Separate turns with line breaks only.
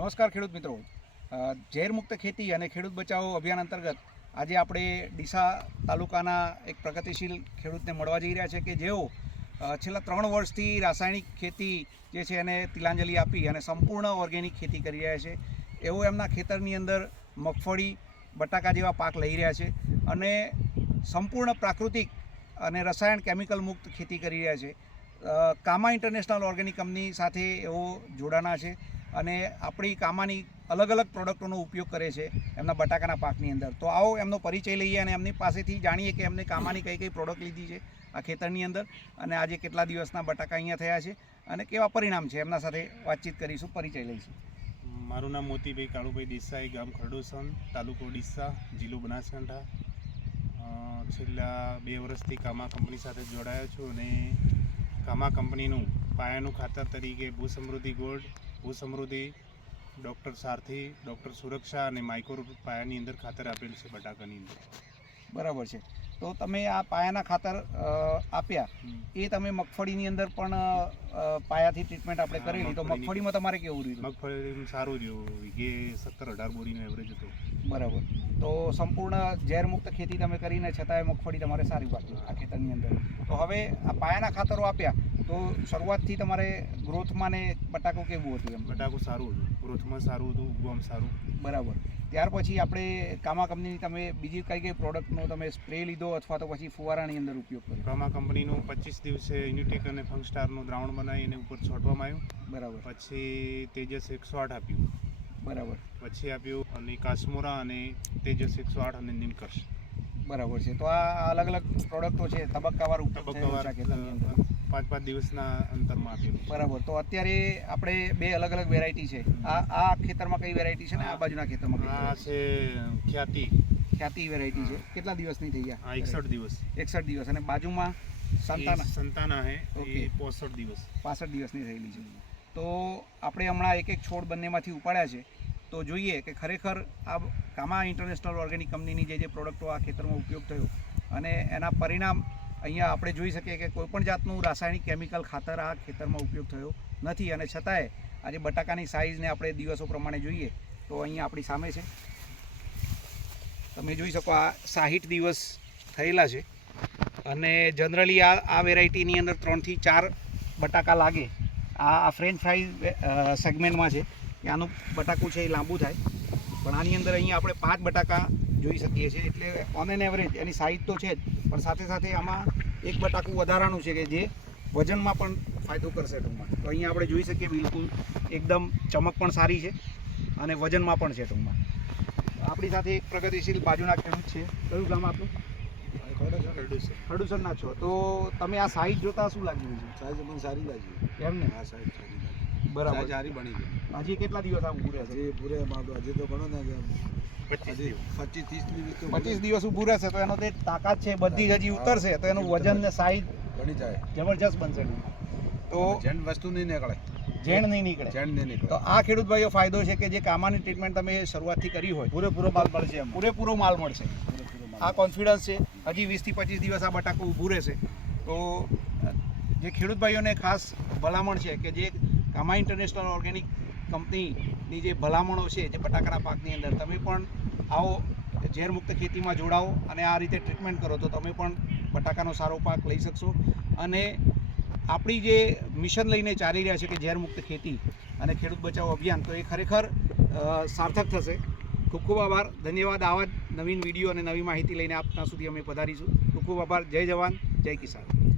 નમસ્કાર ખેડૂત મિત્રો. ઝેરમુક્ત ખેતી અને ખેડૂત બચાવો અભિયાન અંતર્ગત આજે આપણે ડીસા તાલુકાના એક પ્રગતિશીલ ખેડૂતને મળવા જઈ રહ્યા છે કે જેઓ છેલ્લા ત્રણ વર્ષથી રાસાયણિક ખેતી જે છે એને તિલાંજલિ આપી અને સંપૂર્ણ ઓર્ગેનિક ખેતી કરી રહ્યા છે. એવો એમના ખેતરની અંદર મગફળી, બટાકા જેવા પાક લઈ રહ્યા છે અને સંપૂર્ણ પ્રાકૃતિક અને રસાયણ કેમિકલ મુક્ત ખેતી કરી રહ્યા છે. કામા ઇન્ટરનેશનલ ઓર્ગેનિક કંપની સાથે એઓ જોડાના છે. અને આપણી કામાની અલગ અલગ પ્રોડક્ટોનો ઉપયોગ કરે છે એમના બટાકાના પાકની અંદર. તો આવો એમનો પરિચય લઈએ અને એમની પાસેથી જાણીએ કે એમને કામાની કઈ કઈ પ્રોડક્ટ લીધી છે આ ખેતરની અંદર અને આજે કેટલા દિવસના બટાકા અહીંયા થયા છે અને કેવા પરિણામ છે એમના સાથે વાતચીત કરીશું, પરિચય લઈશું.
મારું નામ મોતીભાઈ કાળુભાઈ દેસાઈ, ગામ ખરડોસન તાલુકો ડીસા જિલ્લો બનાસકાંઠા. છેલ્લા બે વર્ષથી કામા કંપની સાથે જોડાયો છું અને કામા કંપનીનું પાયાનું ખાતર તરીકે ભૂ સમૃદ્ધિ ગોલ્ડ ભૂ સમૃદ્ધિ ડૉક્ટર સારથી ડૉક્ટર સુરક્ષા અને માઇક્રો પાયાની અંદર ખાતર આપેલ છે બટાકાની અંદર.
બરાબર છે. તો તમે આ પાયાના ખાતર આપ્યા. એ તમે મગફળીની અંદર પણ પાયાથી ટ્રીટમેન્ટ આપણે
હા,
કરેલી તો મગફળીમાં તમારે કેવું રહ્યું?
મગફળી સારું રહ્યું. કે સત્તર અઢાર બોરીનો એવરેજ હતો.
બરાબર. તો સંપૂર્ણ ઝેરમુક્ત ખેતી તમે કરીને છતાંય મગફળી તમારે સારી પાકી આ ખેતરની અંદર. તો હવે આ પાયાના ખાતરો આપ્યા તો શરૂઆતથી તમારે ગ્રોથમાં ને બટાકું કેવું હતું એમ?
બટાકું સારું હતું. ગ્રોથમાં સારું હતું ઉગવામાં સારું.
બરાબર. ત્યાર પછી આપણે કામા કંપનીની તમે બીજી કઈ કઈ પ્રોડક્ટનો તમે સ્પ્રે લીધો અથવા તો પછી ફુવારાની અંદર ઉપયોગ કર્યો?
કામા કંપનીનું પચીસ દિવસે યુનિટેક અને ફંગસ્ટારનું દ્રાવણ બનાવી એને ઉપર છોટવામાં આવ્યું.
બરાબર.
પછી તેજસ એકસો આઠ આપ્યું.
બરાબર.
પછી આપ્યું અને કાશ્મોરા અને તેજસ એકસો આઠ અને નિમકર્ષ
બરાબર છે. તો આ અલગ અલગ પ્રોડક્ટો છે તબક્કાવાર ઉપયોગ
તબક્કાવાર પાંચ પાંચ દિવસના અંતરમાં આપેલું
બરાબર. તો અત્યારે આપણે બે અલગ અલગ વેરાયટી છે. આ આ ખેતરમાં કઈ વેરાયટી છે ને? આ બાજુના ખેતરમાં
આ છે? ખ્યાતિ?
ખ્યાતિ વેરાયટી છે. કેટલા દિવસની થઈ ગયા?
એકસઠ દિવસ.
એકસઠ દિવસ. અને બાજુમાં સંતાના?
સંતાના હે
ઓકે.
પોસઠ દિવસ.
પાસઠ દિવસની થયેલી છે. તો આપણે હમણાં એક એક છોડ બંનેમાંથી ઉપાડ્યા છે. તો જોઈએ કે ખરેખર આ કામા ઇન્ટરનેશનલ ઓર્ગેનિક કંપનીની જે જે પ્રોડક્ટો આ ખેતરમાં ઉપયોગ થયો અને એના પરિણામ અહીંયા આપણે જોઈ શકીએ કે કોઈપણ જાતનું રાસાયણિક કેમિકલ ખાતર આ ખેતરમાં ઉપયોગ થયો નથી અને છતાંય આજે બટાકાની સાઇઝને આપણે દિવસો પ્રમાણે જોઈએ તો અહીંયા આપણી સામે છે. તમે જોઈ શકો આ સાહીઠ દિવસ થયેલા છે અને જનરલી આ આ વેરાયટીની અંદર ત્રણથી ચાર બટાકા લાગે. આ આ ફ્રેન્ચ ફ્રાઈઝ સેગમેન્ટમાં છે. કે આનું બટાકું છે એ લાંબુ થાય. પણ આની અંદર અહીંયા આપણે પાંચ બટાકા જોઈ શકીએ છીએ. એટલે ઓન એન એવરેજ એની સાઇઝ તો છે જ પણ સાથે સાથે આમાં એક બટાકું વધારાનું છે કે જે વજનમાં પણ ફાયદો કરશે ટૂંકમાં. તો અહીંયા આપણે જોઈ શકીએ બિલકુલ એકદમ ચમક પણ સારી છે અને વજનમાં પણ છે ટૂંકમાં. આપણી સાથે એક પ્રગતિશીલ બાજુના ખેડૂત છે. કયું ગામ આપણું. ખડુસરના છો. તો તમે આ સાઈઝ જોતા શું લાગ્યું છે?
સાઈઝ મને સારી લાગી.
એમ ને
આ સાઈઝ સારી.
બરાબર.
જારી સારી બની ગઈ.
હજી કેટલા દિવસ આ ઊભું રહેશે
હજી પૂરે હજી તો ઘણો ને કે
પચીસ દિવસ.
ઊભું રહેશે તો એનો તે તાકાત છે બધી જ હજી ઉતરશે તો એનું વજન ને સાઈઝ
બની જાય.
જબરજસ્ત બનશે. તો
જેન વસ્તુ નહીં નીકળે.
ઝેણ નહીં નીકળે.
જેન નહીં નીકળે.
તો આ ખેડૂત ભાઈઓ ફાયદો છે કે જે કામાની ટ્રીટમેન્ટ તમે શરૂઆતથી કરી હોય? પૂરેપૂરો માલ મળશે એમ. પૂરેપૂરો માલ મળશે. આ કોન્ફિડન્સ છે. હજી વીસથી પચીસ દિવસ આ બટાકું ઊભું રહેશે. તો જે ખેડૂત ભાઈઓને ખાસ ભલામણ છે કે જે કામા ઇન્ટરનેશનલ ઓર્ગેનિક કંપનીની જે ભલામણો છે જે બટાકાના પાકની અંદર, તમે પણ આવો, ઝેરમુક્ત ખેતીમાં જોડાઓ અને આ રીતે ટ્રીટમેન્ટ કરો તો તમે પણ બટાકાનો સારો પાક લઈ શકશો. અને આપણી જે મિશન લઈને ચાલી રહ્યા છે કે ઝેરમુક્ત ખેતી અને ખેડૂત બચાવો અભિયાન, તો એ ખરેખર સાર્થક થશે. ખૂબ ખૂબ આભાર. ધન્યવાદ આવા જ નવીન વીડિયો અને નવી માહિતી લઈને આપના સુધી અમે પધારીશું. ખૂબ ખૂબ આભાર. જય જવાન. જય કિસાન.